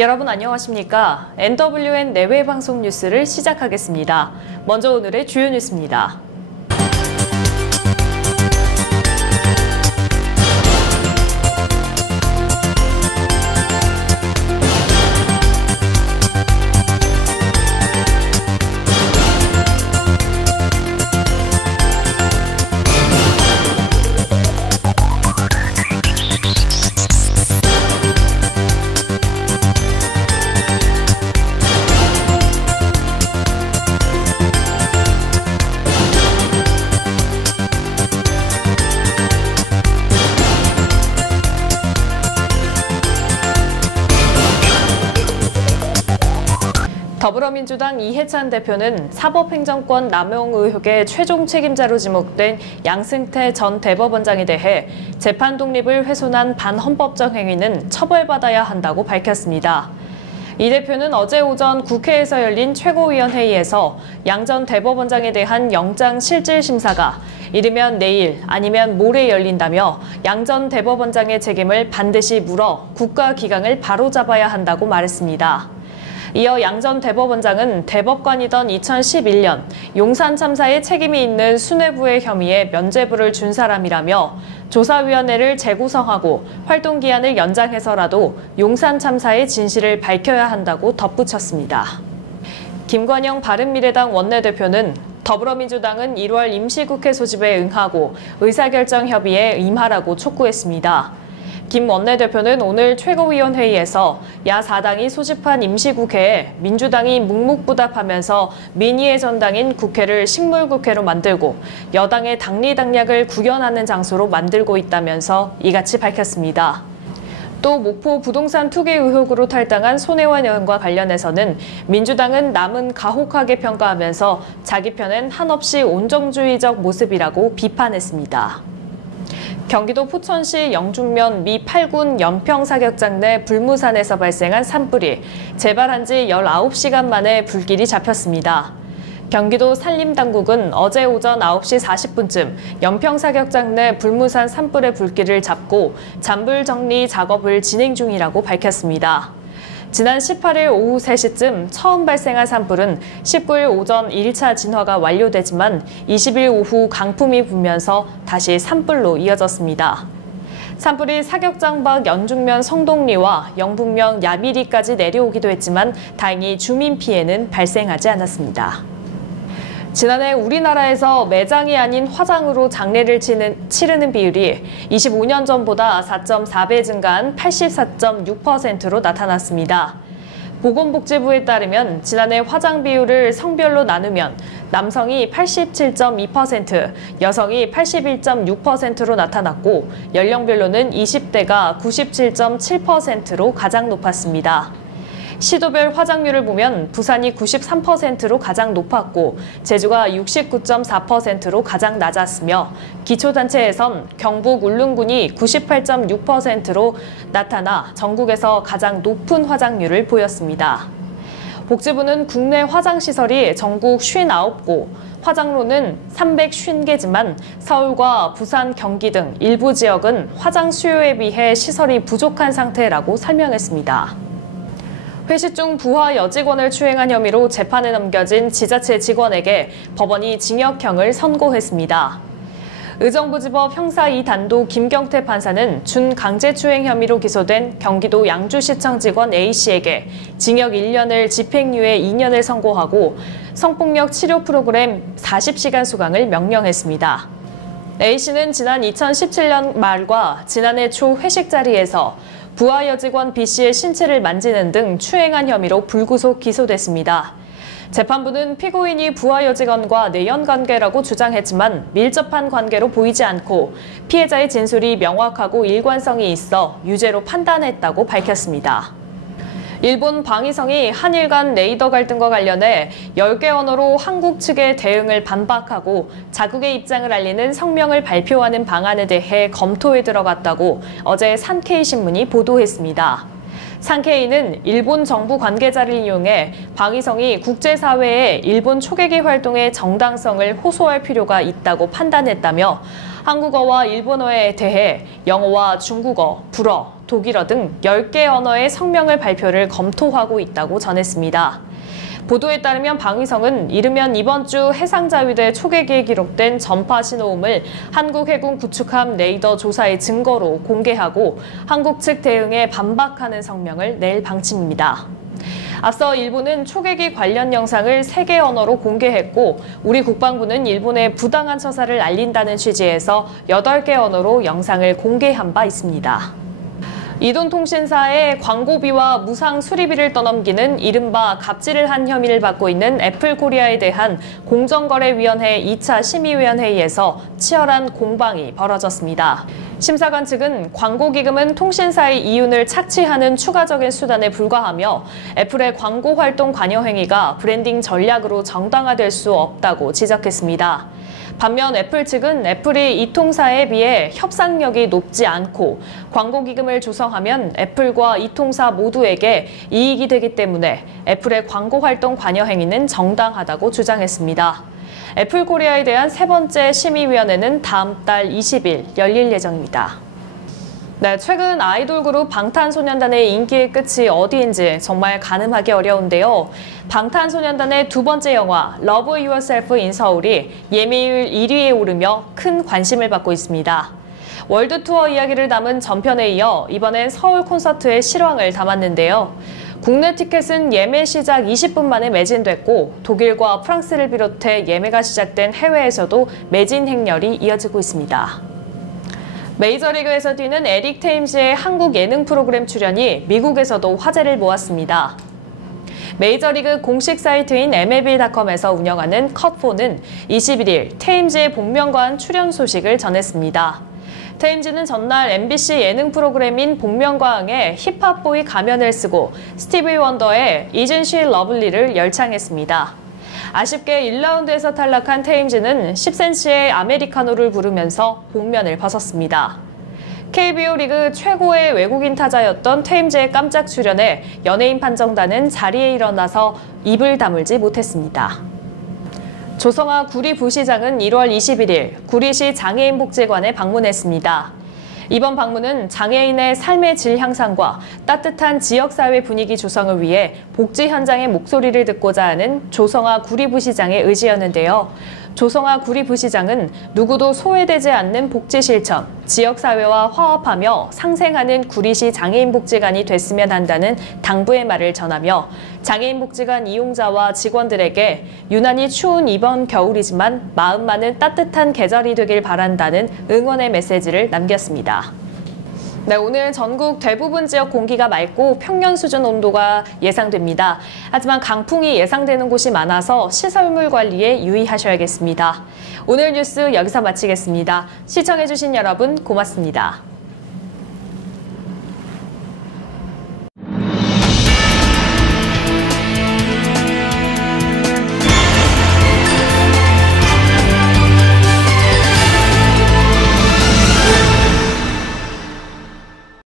여러분 안녕하십니까? NWN 내외 방송 뉴스를 시작하겠습니다. 먼저 오늘의 주요 뉴스입니다. 더불어민주당 이해찬 대표는 사법행정권 남용 의혹의 최종 책임자로 지목된 양승태 전 대법원장에 대해 재판 독립을 훼손한 반헌법적 행위는 처벌받아야 한다고 밝혔습니다. 이 대표는 어제 오전 국회에서 열린 최고위원회의에서 양 전 대법원장에 대한 영장실질심사가 이르면 내일 아니면 모레 열린다며 양 전 대법원장의 책임을 반드시 물어 국가기강을 바로잡아야 한다고 말했습니다. 이어 양 전 대법원장은 대법관이던 2011년 용산 참사에 책임이 있는 수뇌부의 혐의에 면죄부를 준 사람이라며 조사위원회를 재구성하고 활동기한을 연장해서라도 용산 참사의 진실을 밝혀야 한다고 덧붙였습니다. 김관영 바른미래당 원내대표는 더불어민주당은 1월 임시국회 소집에 응하고 의사결정 협의에 임하라고 촉구했습니다. 김 원내대표는 오늘 최고위원회의에서 야4당이 소집한 임시국회에 민주당이 묵묵부답하면서 민의의 전당인 국회를 식물국회로 만들고 여당의 당리당략을 구현하는 장소로 만들고 있다면서 이같이 밝혔습니다. 또 목포 부동산 투기 의혹으로 탈당한 손혜원 의원과 관련해서는 민주당은 남은 가혹하게 평가하면서 자기 편은 한없이 온정주의적 모습이라고 비판했습니다. 경기도 포천시 영중면 미 8군 연평사격장 내 불무산에서 발생한 산불이 재발한 지 19시간 만에 불길이 잡혔습니다. 경기도 산림당국은 어제 오전 9시 40분쯤 연평사격장 내 불무산 산불의 불길을 잡고 잔불 정리 작업을 진행 중이라고 밝혔습니다. 지난 18일 오후 3시쯤 처음 발생한 산불은 19일 오전 1차 진화가 완료되지만 20일 오후 강풍이 불면서 다시 산불로 이어졌습니다. 산불이 사격장 밖 연중면 성동리와 영북면 야미리까지 내려오기도 했지만 다행히 주민 피해는 발생하지 않았습니다. 지난해 우리나라에서 매장이 아닌 화장으로 장례를 치르는 비율이 25년 전보다 4.4배 증가한 84.6%로 나타났습니다. 보건복지부에 따르면 지난해 화장 비율을 성별로 나누면 남성이 87.2%, 여성이 81.6%로 나타났고 연령별로는 20대가 97.7%로 가장 높았습니다. 시도별 화장률을 보면 부산이 93%로 가장 높았고 제주가 69.4%로 가장 낮았으며 기초단체에선 경북 울릉군이 98.6%로 나타나 전국에서 가장 높은 화장률을 보였습니다. 복지부는 국내 화장시설이 전국 59곳, 화장로는 350개지만 서울과 부산, 경기 등 일부 지역은 화장 수요에 비해 시설이 부족한 상태라고 설명했습니다. 회식 중 부하 여직원을 추행한 혐의로 재판에 넘겨진 지자체 직원에게 법원이 징역형을 선고했습니다. 의정부지법 형사 2단도 김경태 판사는 준강제추행 혐의로 기소된 경기도 양주시청 직원 A씨에게 징역 1년을 집행유예 2년을 선고하고 성폭력 치료 프로그램 40시간 수강을 명령했습니다. A씨는 지난 2017년 말과 지난해 초 회식 자리에서 부하 여직원 B씨의 신체를 만지는 등 추행한 혐의로 불구속 기소됐습니다. 재판부는 피고인이 부하 여직원과 내연관계라고 주장했지만 밀접한 관계로 보이지 않고 피해자의 진술이 명확하고 일관성이 있어 유죄로 판단했다고 밝혔습니다. 일본 방위성이 한일 간 레이더 갈등과 관련해 10개 언어로 한국 측의 대응을 반박하고 자국의 입장을 알리는 성명을 발표하는 방안에 대해 검토에 들어갔다고 어제 산케이신문이 보도했습니다. 산케이는 일본 정부 관계자를 인용해 방위성이 국제사회에 일본 초계기 활동의 정당성을 호소할 필요가 있다고 판단했다며 한국어와 일본어에 대해 영어와 중국어, 불어, 독일어 등 10개 언어의 성명을 발표를 검토하고 있다고 전했습니다. 보도에 따르면 방위성은 이르면 이번 주 해상자위대 초계기에 기록된 전파 신호음을 한국 해군 구축함 레이더 조사의 증거로 공개하고 한국 측 대응에 반박하는 성명을 낼 방침입니다. 앞서 일본은 초계기 관련 영상을 3개 언어로 공개했고 우리 국방부는 일본의 부당한 처사를 알린다는 취지에서 8개 언어로 영상을 공개한 바 있습니다. 이돈통신사의 광고비와 무상 수리비를 떠넘기는 이른바 갑질을 한 혐의를 받고 있는 애플코리아에 대한 공정거래위원회 2차 심의위원회의에서 치열한 공방이 벌어졌습니다. 심사관 측은 광고기금은 통신사의 이윤을 착취하는 추가적인 수단에 불과하며 애플의 광고활동 관여 행위가 브랜딩 전략으로 정당화될 수 없다고 지적했습니다. 반면 애플 측은 애플이 이 통사에 비해 협상력이 높지 않고 광고기금을 조성하면 애플과 이 통사 모두에게 이익이 되기 때문에 애플의 광고활동 관여 행위는 정당하다고 주장했습니다. 애플코리아에 대한 3번째 심의위원회는 다음 달 20일 열릴 예정입니다. 네, 최근 아이돌 그룹 방탄소년단의 인기의 끝이 어디인지 정말 가늠하기 어려운데요. 방탄소년단의 2번째 영화 Love Yourself in 서울이 예매율 1위에 오르며 큰 관심을 받고 있습니다. 월드 투어 이야기를 담은 전편에 이어 이번엔 서울 콘서트의 실황을 담았는데요. 국내 티켓은 예매 시작 20분 만에 매진됐고 독일과 프랑스를 비롯해 예매가 시작된 해외에서도 매진 행렬이 이어지고 있습니다. 메이저리그에서 뛰는 에릭 테임즈의 한국 예능 프로그램 출연이 미국에서도 화제를 모았습니다. 메이저리그 공식 사이트인 MLB.com에서 운영하는 컷4는 21일 테임즈의 복면가왕 출연 소식을 전했습니다. 테임즈는 전날 MBC 예능 프로그램인 복면가왕에 힙합보이 가면을 쓰고 스티비 원더의 Isn't She Lovely를 열창했습니다. 아쉽게 1라운드에서 탈락한 테임즈는 10cm의 아메리카노를 부르면서 복면을 벗었습니다. KBO 리그 최고의 외국인 타자였던 테임즈의 깜짝 출연에 연예인 판정단은 자리에 일어나서 입을 다물지 못했습니다. 조성아 구리부시장은 1월 21일 구리시 장애인복지관에 방문했습니다. 이번 방문은 장애인의 삶의 질 향상과 따뜻한 지역사회 분위기 조성을 위해 복지 현장의 목소리를 듣고자 하는 조성아 구리부시장의 의지였는데요. 조성아 구리부시장은 누구도 소외되지 않는 복지 실천, 지역사회와 화합하며 상생하는 구리시 장애인복지관이 됐으면 한다는 당부의 말을 전하며 장애인복지관 이용자와 직원들에게 유난히 추운 이번 겨울이지만 마음만은 따뜻한 계절이 되길 바란다는 응원의 메시지를 남겼습니다. 네, 오늘 전국 대부분 지역 공기가 맑고 평년 수준 온도가 예상됩니다. 하지만 강풍이 예상되는 곳이 많아서 시설물 관리에 유의하셔야겠습니다. 오늘 뉴스 여기서 마치겠습니다. 시청해주신 여러분 고맙습니다.